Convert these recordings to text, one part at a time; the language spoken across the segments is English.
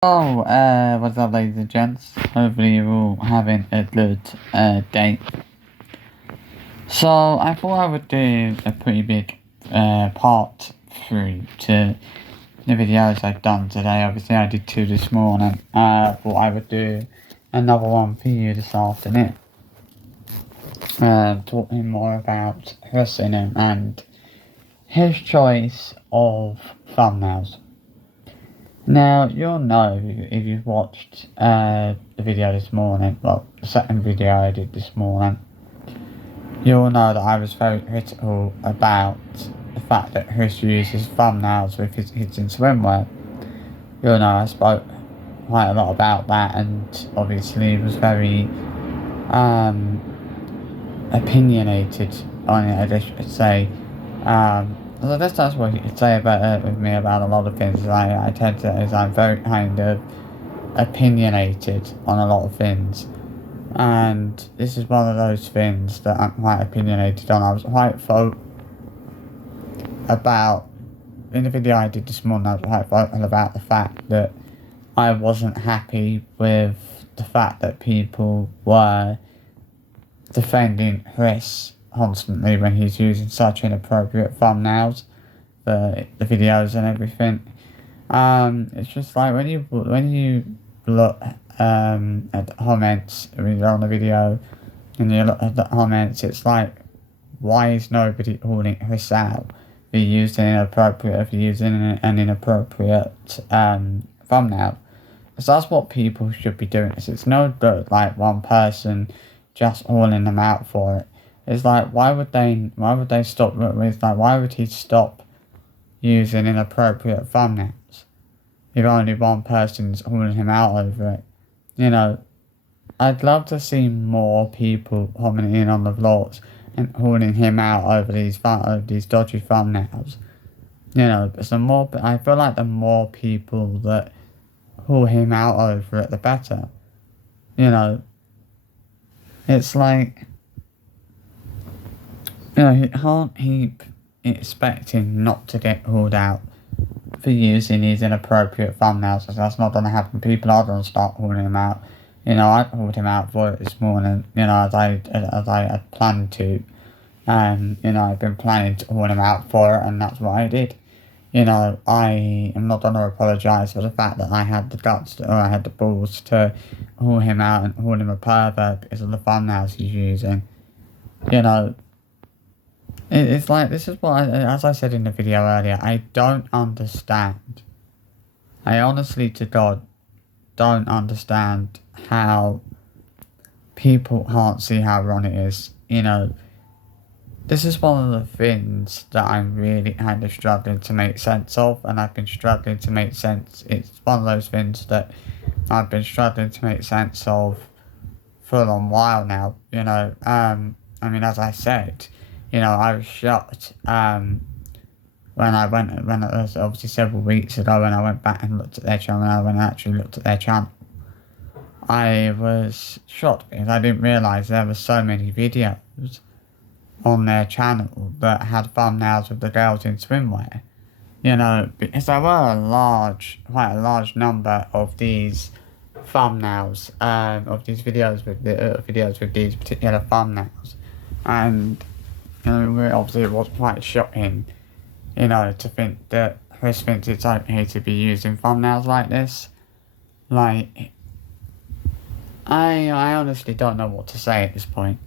What's up, ladies and gents? Hopefully you're all having a good day. So I thought I would do a pretty big part 3 to the videos I've done today. Obviously I did 2 this morning. I thought I would do another one for you this afternoon. Talking more about Hussein and his choice of thumbnails. Now, you'll know if you've watched the video this morning, well, the second video I did this morning, you'll know that I was very critical about the fact that Chris uses thumbnails with his kids in swimwear. You'll know I spoke quite a lot about that, and obviously was very opinionated on it, I should say. So that's what you could say about with me about a lot of things. I tend to, I'm very kind of opinionated on a lot of things, and this is one of those things that I'm quite opinionated on. I was quite vocal about, in the video I did this morning, I was quite vocal about the fact that I wasn't happy with the fact that people were defending Chris constantly when he's using such inappropriate thumbnails for the videos and everything. It's just like when you look at the comments when you're on the video and you look at the comments, it's like, why is nobody calling Chris out for using an inappropriate thumbnail? Because that's what people should be doing. It's no good like one person just calling them out for it. It's like, why would they stop? It's like, why would he stop using inappropriate thumbnails if only one person's calling him out over it? You know, I'd love to see more people commenting on the vlogs and calling him out over these dodgy thumbnails. You know, but I feel like the more people that call him out over it, the better. You know, it's like, you know, he can't keep expecting not to get called out for using these inappropriate thumbnails, because that's not going to happen. People are going to start calling him out. You know, I called him out for it this morning, you know, as I had planned to. You know, I've been planning to call him out for it, and that's what I did. You know, I am not going to apologise for the fact that I had the guts, or I had the balls to call him out and call him a pervert because of the thumbnails he's using. You know, it's like, this is what, as I said in the video earlier, I don't understand. I honestly to God don't understand how people can't see how wrong it is. You know, this is one of the things that I'm really kind of struggling to make sense of, and I've been struggling to make sense. It's one of those things that I've been struggling to make sense of for a long while now. You know, I mean, as I said, you know, I was shocked when it was obviously several weeks ago when I went back and looked at their channel, when I actually looked at their channel. I was shocked because I didn't realise there were so many videos on their channel that had thumbnails of the girls in swimwear. You know, because there were quite a large number of these thumbnails, of these videos with these particular thumbnails, and you know, obviously it was quite shocking, you know, to think that Chris thinks it's okay to be using thumbnails like this. Like, I honestly don't know what to say at this point.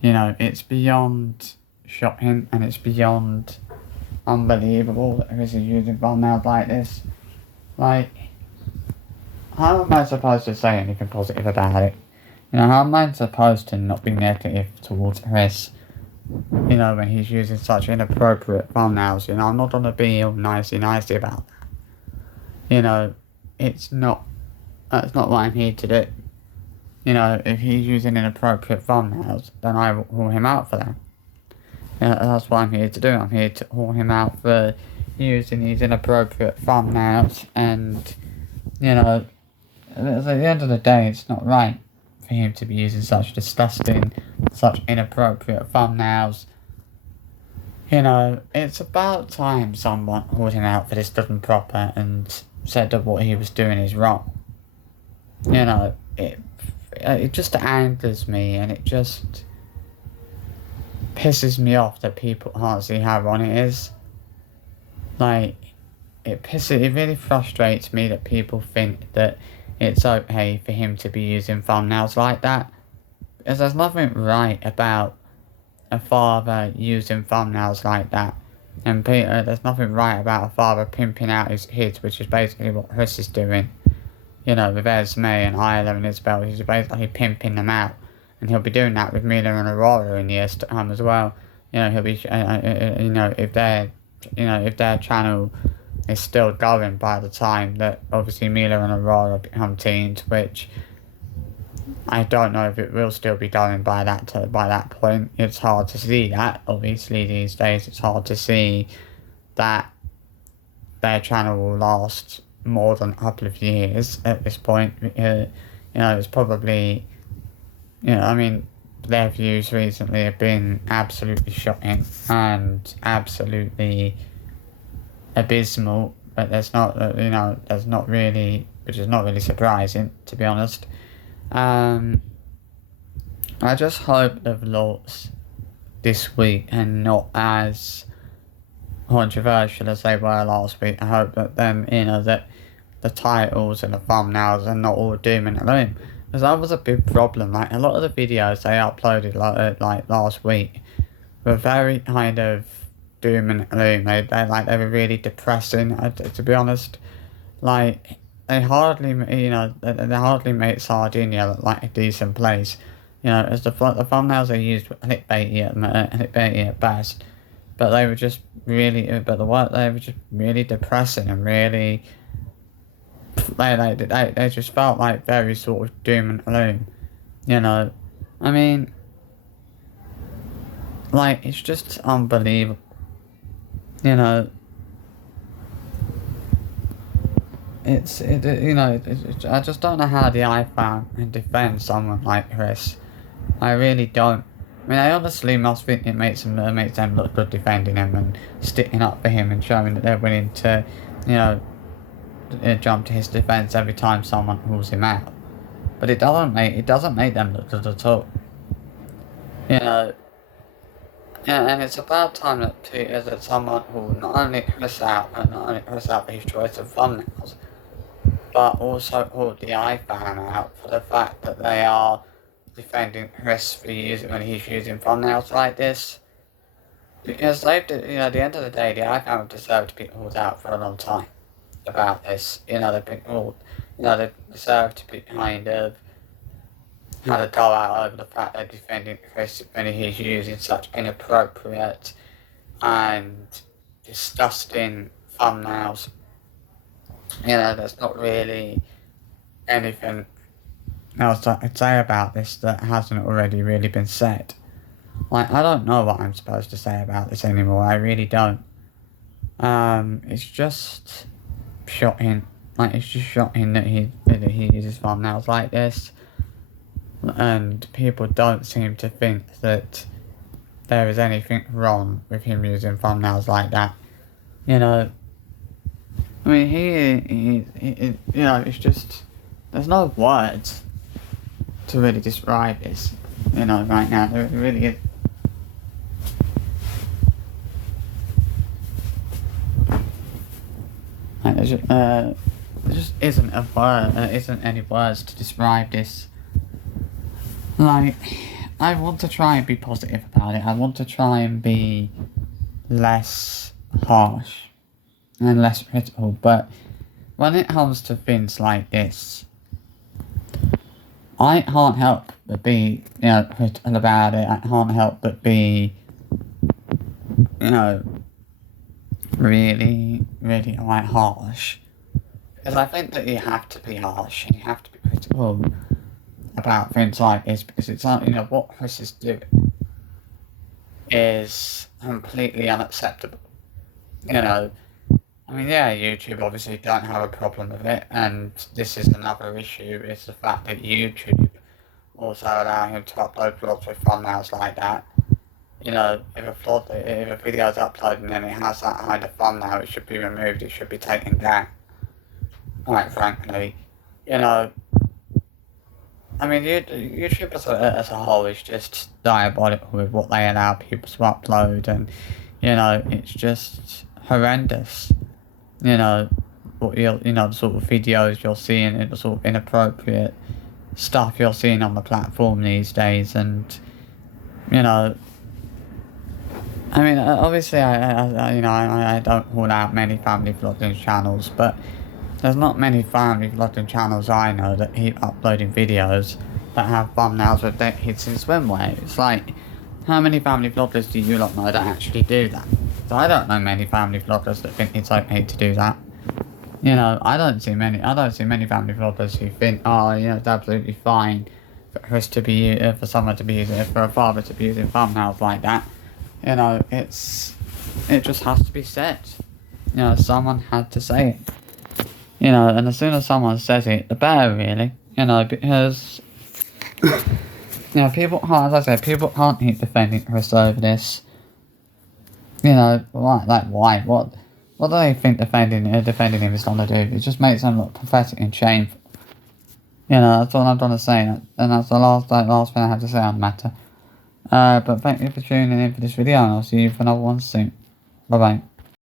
You know, it's beyond shocking, and it's beyond unbelievable that Chris is using thumbnails like this. Like, how am I supposed to say anything positive about it? You know, how am I supposed to not be negative towards Chris, you know, when he's using such inappropriate thumbnails? You know, I'm not going to be all nicey about that. You know, that's not what I'm here to do. You know, if he's using inappropriate thumbnails, then I will call him out for that. You know, that's what I'm here to do. I'm here to call him out for using these inappropriate thumbnails, and, you know, at the end of the day, it's not right for him to be using such disgusting, such inappropriate thumbnails. You know, it's about time someone called him out for this done proper, and said that what he was doing is wrong. It just angers me, and it just pisses me off that people can't see how wrong it is. Like, it really frustrates me that people think that it's okay for him to be using thumbnails like that. Because there's nothing right about a father using thumbnails like that. And there's nothing right about a father pimping out his kids, which is basically what Chris is doing. With Esme and Isla and Isabel, he's basically pimping them out. And he'll be doing that with Mila and Aurora in years to come as well. He'll be, if their channel is still going by the time that obviously Mila and Aurora become teens, which I don't know if it will still be going by that point. It's hard to see that. Obviously, these days it's hard to see that their channel will last more than a couple of years at this point. It's probably, their views recently have been absolutely shocking and absolutely abysmal. But there's not really, which is not really surprising, to be honest. I just hope the vlogs this week are not as controversial as they were last week. I hope that that the titles and the thumbnails are not all doom and gloom. Because that was a big problem. Like, a lot of the videos they uploaded like last week were very kind of doom and gloom. They were really depressing, to be honest. Like, they hardly made Sardinia look like a decent place. As the thumbnails they used were clickbaity at best, but they were just really, they were just really depressing and really, they just felt like very sort of doom and gloom. It's just unbelievable. I just don't know how the iPhone can defend someone like Chris. I really don't. I honestly must think it makes them look good defending him and sticking up for him and showing that they're willing to, jump to his defense every time someone calls him out. But it doesn't make them look good at all. And it's about time that someone who not only Chris out for his choice of thumbnails, but also called the iPhone out for the fact that they are defending Chris for when he's using thumbnails like this. Because at the end of the day, the iPhone deserved to be called out for a long time about this. They've been called, they deserve to be kind of had a go out over the fact they're defending Chris when he's using such inappropriate and disgusting thumbnails. There's not really anything else I could say about this that hasn't already really been said. I don't know what I'm supposed to say about this anymore. I really don't. It's just shocking. It's just shocking that he uses thumbnails like this, and people don't seem to think that there is anything wrong with him using thumbnails like that. It's just, there's no words to really describe this, right now. There really is. There just isn't a word, isn't any words to describe this. I want to try and be positive about it. I want to try and be less harsh and less critical, but when it comes to things like this, I can't help but be, critical about it. I can't help but be, really, really quite harsh. Because I think that you have to be harsh and you have to be critical about things like this, because it's like, what Chris is doing is completely unacceptable. YouTube obviously don't have a problem with it, and this is another issue, is the fact that YouTube also allow him to upload vlogs with thumbnails like that. If a video is uploaded and then it has that kind of thumbnail, it should be removed, it should be taken down. quite frankly. You know, I mean, YouTube as a whole is just diabolical with what they allow people to upload, and, it's just horrendous. You know, the sort of videos you're seeing, and the sort of inappropriate stuff you're seeing on the platform these days, and, you know, I mean, obviously, I don't rule out many family vlogging channels, but there's not many family vlogging channels I know that keep uploading videos that have thumbnails with their kids in swimwear. It's like, how many family vloggers do you lot know that actually do that? So I don't know many family vloggers that think it's okay to do that. I don't see many family vloggers who think, oh, it's absolutely fine for us to be, for someone to be using, for a father to be using thumbnails like that. It just has to be said. Someone had to say it. And as soon as someone says it, the better, really. Because, people can't, as I said, people can't keep defending Chris over this. Why? Why? What do they think defending him is gonna do? It just makes them look pathetic and shameful. That's all I'm trying to say, and that's the last thing I have to say on the matter. But thank you for tuning in for this video, and I'll see you for another one soon. Bye bye.